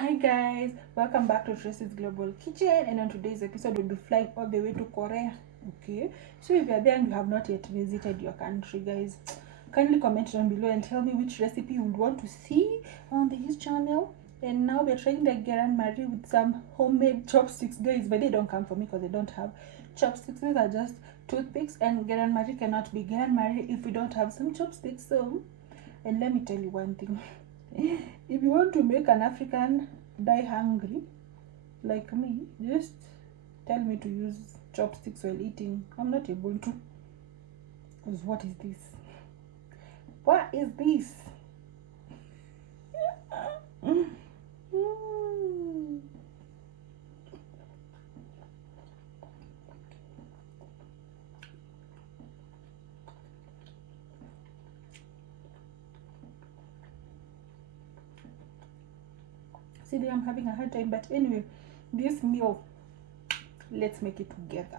Hi guys, welcome back to Tracy's Global Kitchen, and on today's episode we'll be flying all the way to Korea. Okay, so if you're there and you have not yet visited your country, guys, kindly comment down below and tell me which recipe you would want to see on this channel. And now we're trying the Gyeran-mari with some homemade chopsticks, guys, but they don't come for me because I don't have chopsticks. These are just toothpicks, and Gyeran-mari cannot be Gyeran-mari if we don't have some chopsticks. So, and let me tell you one thing. If you want to make an African die hungry like me, just tell me to use chopsticks while eating. I'm not able to. Because what is this? What is this? See, I'm having a hard time, but anyway, this meal, let's make it together.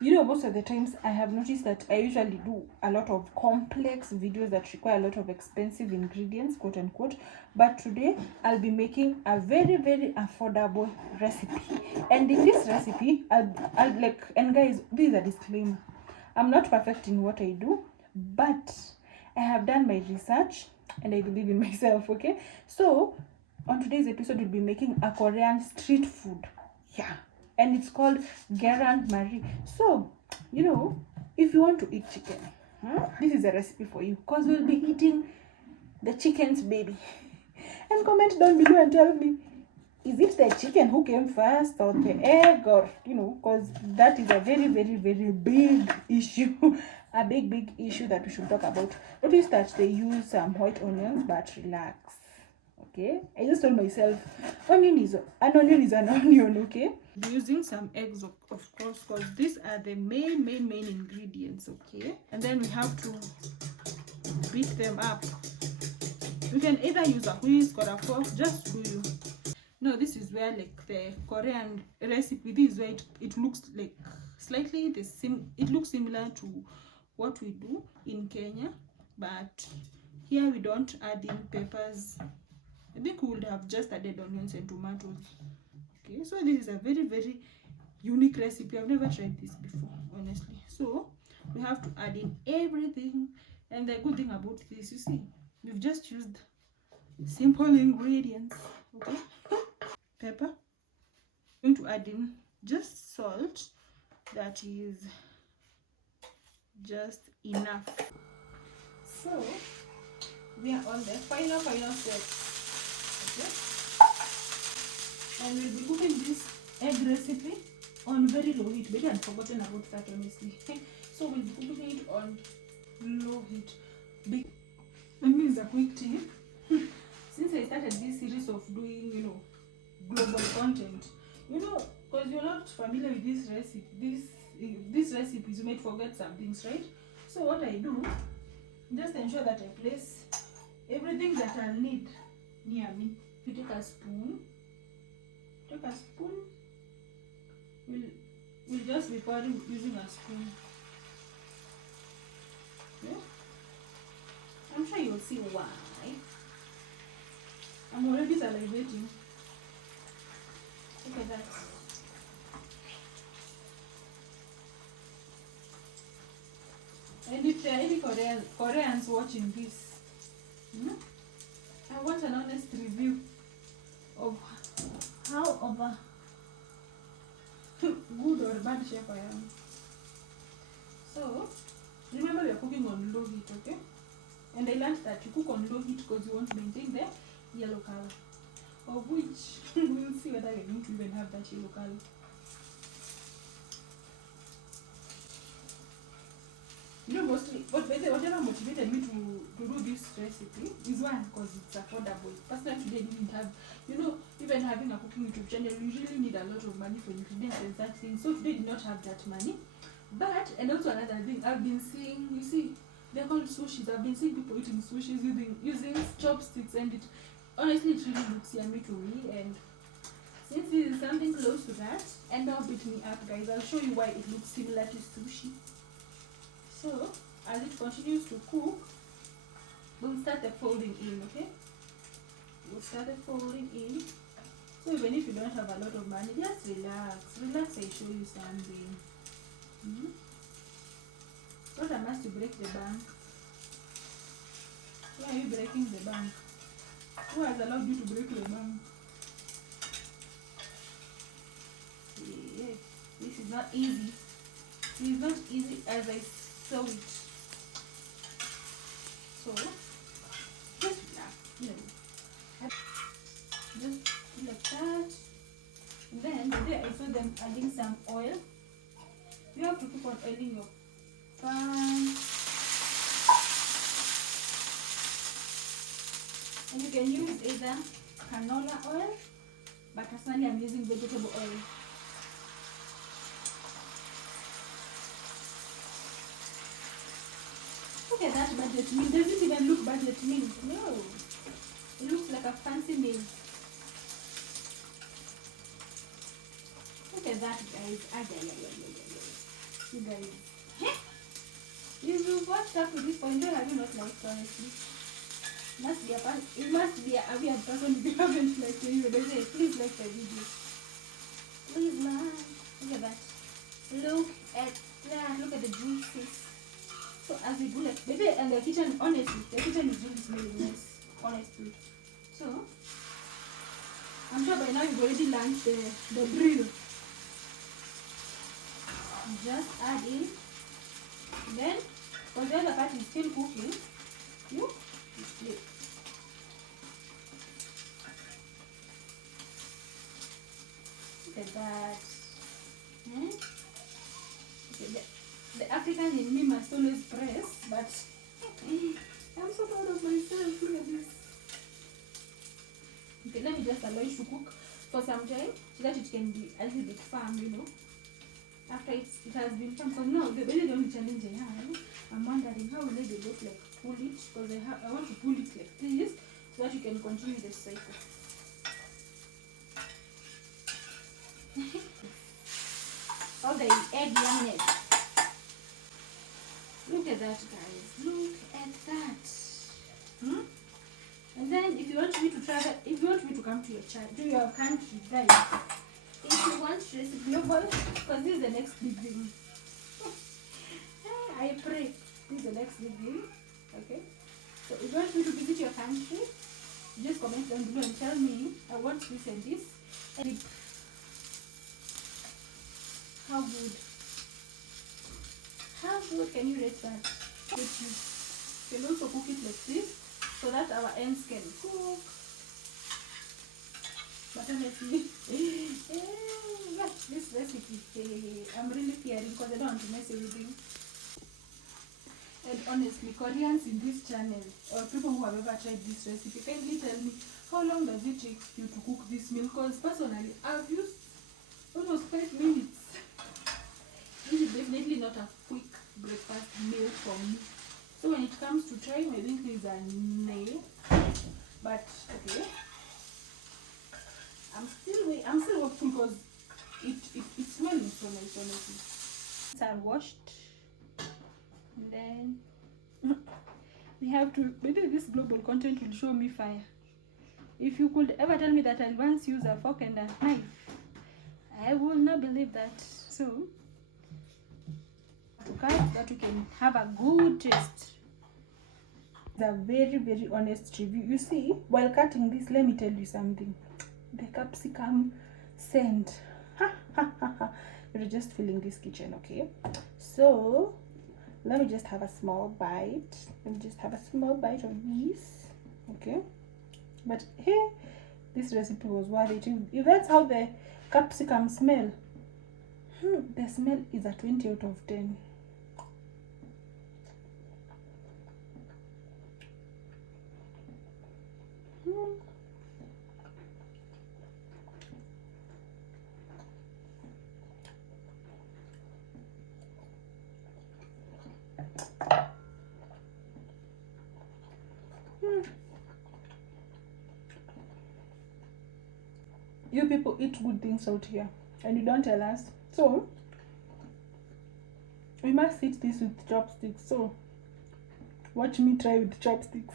You know, most of the times I have noticed that I usually do a lot of complex videos that require a lot of expensive ingredients, quote unquote, but today I'll be making a very affordable recipe. And in this recipe, I'll like, and guys, this is a disclaimer, I'm not perfect in what I do, but I have done my research and I believe in myself. Okay, so on today's episode we'll be making a Korean street food, yeah, and it's called Gyeran-mari. So, you know, if you want to eat chicken, this is a recipe for you, because we'll be eating the chicken's baby. And comment down below and tell me, is it the chicken who came first or the egg, or, you know, because that is a very big issue. A big issue that we should talk about. Notice that they use some white onions, but relax. Okay, I just told myself an onion is an onion. Okay, using some eggs, of course, because these are the main ingredients. Okay, and then we have to beat them up. You can either use a whisk or a fork, just do you. No, this is where, like, the Korean recipe, this is where it looks like slightly the same. It looks similar to what we do in Kenya, but here we don't add in peppers. I think we would have just added onions and tomatoes. Okay, so this is a very unique recipe. I've never tried this before, honestly. So we have to add in everything, and the good thing about this, you see, we've just used simple ingredients. Okay, pepper. I'm going to add in just salt. That is just enough. So we are on the final step. Okay, and we'll be cooking this egg recipe on very low heat. Maybe I've forgotten about that, honestly. So we'll be cooking it on low heat. That means a quick tip. Since I started this series of doing, you know, global content, you know, because you're not familiar with this recipe, these recipes, you might forget some things, right? So what I do, just ensure that I place everything that I'll need near me. You take a spoon. We'll just be pouring using a spoon. Okay? I'm sure you'll see why. I'm already salivating. Look at that. And if there are any Koreans watching this, I want an honest review of how of a good or bad chef I am. So remember, we are cooking on low heat, okay? And I learned that you cook on low heat because you want to maintain the yellow color, of which we'll see whether we're going to even have that yellow color. You know, mostly, whatever motivated me to do this recipe is, one, because it's affordable. Personally, today I didn't have, you know, even having a cooking YouTube channel, you really need a lot of money for ingredients and that thing. So today I did not have that money. But, and also another thing, I've been seeing, you see, they're called sushis. I've been seeing people eating sushis using chopsticks, and it honestly, it really looks yummy to me. And since this is something close to that, and don't beat me up, guys, I'll show you why it looks similar to sushi. So as it continues to cook, we'll start the folding in. Okay, we'll start the folding in. even if you don't have a lot of money, just relax. Relax, I show you something. What am I to break the bank? Why are you breaking the bank? Who has allowed you to break the bank? Yeah, this is not easy. It is not easy as I saw it. So, just relax, just like that. And then the day I saw them adding some oil, you have to keep on oiling your pan. And you can use either canola oil, but personally I'm using vegetable oil. Look at that budget meal. Does it even look budget meal? No. It looks like a fancy meal. Look at that, guys. You guys. If you've watched up to this point, why have you not liked, honestly? It must be a weird person if you haven't liked the video. They say, please like the video. Please like. Look at that. Look at that. Look at the juices. So as we do like baby, and the kitchen, honestly, the kitchen is really smelling nice, honestly. So I'm sure by now you've already learned the drill. Just add in. Then, because the other part is still cooking, you flip. Look at that. Okay, the African in me must always press, but I'm so proud of myself. Look at this. Okay, let me just allow it to cook for some time so that it can be a little bit firm, After it has been firm. Because now, the only challenge I have, I'm wondering how will I be able to pull it, because I want to pull it like this so that you can continue the cycle. All the egg yumness. Look at that, guys. Look at that. And then if you want me to travel, if you want me to come to your country, guys, if you want Tracy Global, because this is the next big thing. I pray this is the next big thing. Okay? So if you want me to visit your country, just comment down below and tell me I want this and this. And how good? How good can you rate that? You can also cook it like this so that our ends can cook. But honestly, this recipe, I'm really fearing because I don't want to mess everything. And honestly, Koreans in this channel, or people who have ever tried this recipe, kindly tell me how long does it take you to cook this meal? Because personally, I've used almost 5 minutes. This is definitely not a quick breakfast meal for me. So when it comes to trying, I think there's a nail. But okay, I'm still hopeful because it smells so nice, honestly. It's washed, and then we have to. Maybe this global content will show me fire. If you could ever tell me that I'll once use a fork and a knife, I will not believe that. So to cut that we can have a good taste. It's a very, very honest review. You see, while cutting this, let me tell you something. The capsicum scent. You're just feeling this kitchen, okay? So let me just have a small bite. Let me just have a small bite of this, okay? But hey, this recipe was worth it. If that's how the capsicum smell, the smell is a 20 out of 10. You people eat good things out here and you don't tell us, so we must eat this with chopsticks. So watch me try with chopsticks.